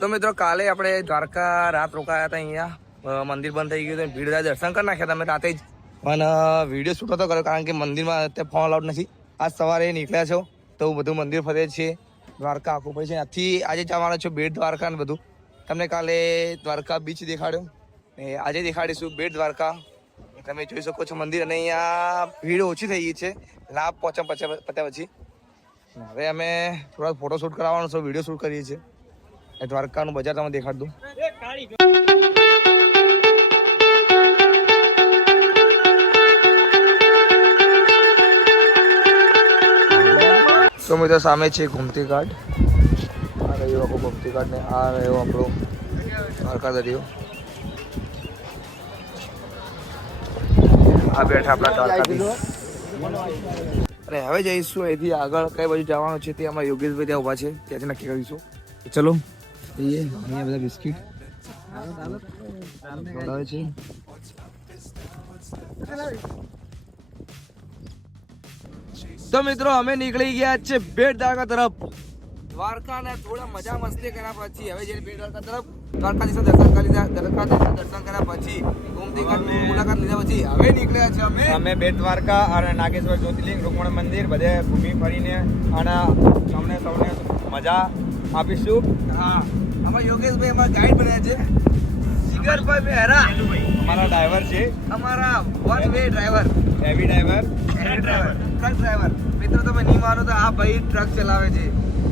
તો મિત્રો કાલે આપણે દ્વારકા રાત રોકાયા હતા અહીંયા. મંદિર બંધ થઈ ગયું હતું. ભીડ. દર્શન કરી નાખ્યા તમે રાતે જ. પણ વીડિયો શૂટ હતો કર્યો કારણ કે મંદિરમાં અત્યારે ફોન અલાઉડ નથી. આજ સવારે નીકળ્યા છો તો બધું મંદિર ફરે છે. દ્વારકા આખું પછી આથી આજે જવાના છો બેટ દ્વારકા ને બધું. તમને કાલે દ્વારકા બીચ દેખાડ્યો. ને આજે દેખાડીશું બેટ દ્વારકા. તમે જોઈ શકો છો મંદિર અને અહીંયા ભીડ ઓછી થઈ ગઈ છે. લાભ પચ્યા પત્યા પછી. હવે અમે થોડા ફોટો શૂટ કરાવવાનો છો વીડિયો શૂટ કરીએ છીએ. એ દ્વારકાનું બજાર તમને દેખાડ. દઉં તો મિત્રો સામે છે ગોમતી ઘાટ. આ રહ્યો આપણો ગોમતી ઘાટ ને આ રહ્યો આપણો દ્વારકા દરિયો. આ બેઠા આપણા દ્વારકાધીશ. અને હવે જઈશું અહીંથી આગળ કઈ બાજુ જવાનું છે તે અમારા યોગેશભાઈ ત્યાં ઊભા છે ત્યાંથી નક્કી કરીશું. ચલો. જઈએ અહીંયા બધા બિસ્કિટ ખવડાવે છે. તો મિત્રો અમે નીકળી ગયા છે બેટ દ્વારકા તરફ. દ્વારકા ને થોડા મજા મસ્તી કર્યા પછી હવે જે બેટ દ્વારકા તરફ દ્વારકાધીશ દર્શન કરી દ્વારકાધીશ દર્શન કર્યા પછી ગોમતી ઘાટની મુલાકાત લીધા પછી હવે નીકળ્યા છે અમે. અમે બેટ દ્વારકા અને નાગેશ્વર જ્યોતિર્લિંગ રૂકમણ મંદિર બધે ઘૂમી ફરીને અને અમને સૌને મજા આપીશું. હા. અમારા યોગેશભાઈ અમારા ગાઈડ બન્યા છે. જીગરભાઈ બેહરા. અમારા ડ્રાઈવર છે. અમારા one way driver heavy driver heavy driver truck driver મિત્રો તમે નહીં માનો તો આ ભાઈ ટ્રક ચલાવે છે.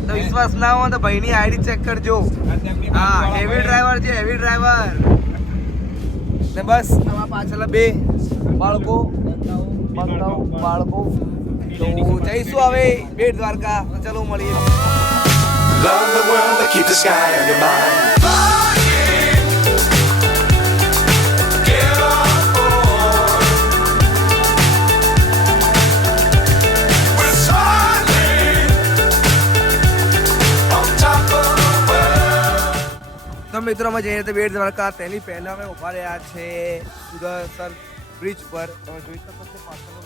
તો વિશ્વાસ ના હોય તો ભાઈની આઈડી ચેક કરજો. હા હેવી ડ્રાઈવર છે હેવી ડ્રાઈવર ને બસ આમાં પાછળ બે બાળકો. બાળકો. તો જઈશું હવે બેટ દ્વારકા. ચલો મળીએ. Love the world, but keep the sky on your mind. તો મિત્રો અમે જઈએ તો બેટ દ્વારકા તેની પહેલા અમે ઊભા રહ્યા છે સુદર્શન બ્રિજ પર તમે જોઈ શકો છો પાછળનો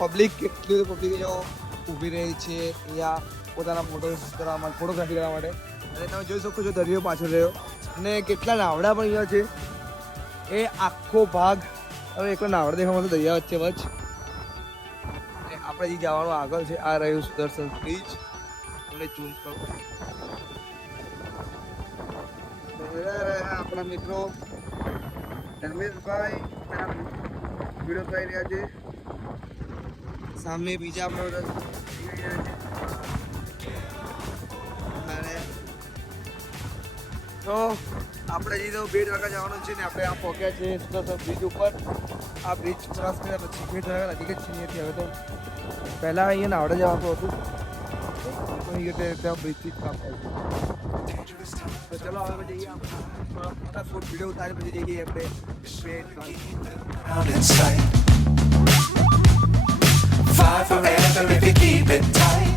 પબ્લિક કેટલી પબ્લિક ઊભી રહી છે. અહીંયા પોતાના ફોટો કરવા માટે ફોટોગ્રાફી કરવા માટે. અને તમે જોઈ શકો છો દરિયો પાછળ રહ્યો. અને કેટલા નાવડા પણ અહીંયા છે. એ આખો ભાગ, હવે એકલો નાવડા દેખાવા તો દરિયા વચ્ચે અને આપણે જે જવાનું આગળ છે. આ રહ્યું સુદર્શન બ્રિજ અને રહ્યા આપણા મિત્રો. ધર્મેશભાઈ, વીડિયો કરી રહ્યા છે. સામે બીજા આપણો રસ જોઈ રહ્યા છે. અને તો આપણે જે તો બેટ વાગા જવાનું છે ને, આપણે આ પહોંચ્યા છે સુદર્શન બ્રિજ ઉપર. આ બ્રિજ ક્રોસ કર્યા પછી બેટ વાગા નજીક જ છીએ અહીંયાથી હવે તો. પહેલાં અહીંયા નાવડે જવાનું હતું. તો અહીંયા ત્યાં બ્રિજથી જ કામ થાય તો ચલો હવે અમે જઈએ આપણે. ફટાફટ વીડિયો ઉતારી પછી જઈએ આપણે. Fly forever if you keep it tight.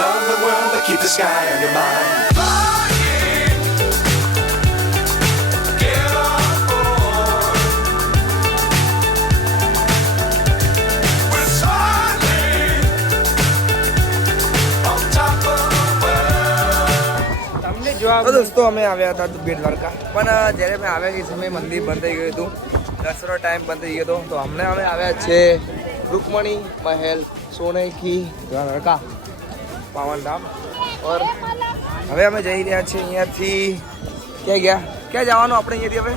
Love the world, but keep the sky on your mind. Get on board. We're soaring on top of the world. તમને જવાબ તો દોસ્તો અમે આવ્યા હતા બેટ દ્વારકા પણ જ્યારે અમે આવ્યા એ સમયે મંદિર બંધ થઈ ગયું હતું દસનો ટાઈમ બંધ થઈ ગયો હતો. તો અમને અમે આવ્યા છે રૂકમણી મહેલ સોનેકી દ્વારકા પાવનધામ ઓર હવે અમે જઈ રહ્યા છીએ અહીંયાથી. ક્યાં ગયા? ક્યાં જવાનું આપણે અહીંયાથી હવે?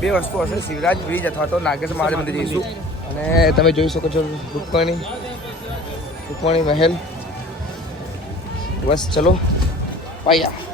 બે વસ્તુ હશે, શિવરાજ બ્રિજ અથવા તો નાગેશ્વર મહાદેવ મંદિર જઈશું. અને તમે જોઈ શકો છો રૂકમણી રૂકમણી મહેલ. બસ ચલો, પાયા.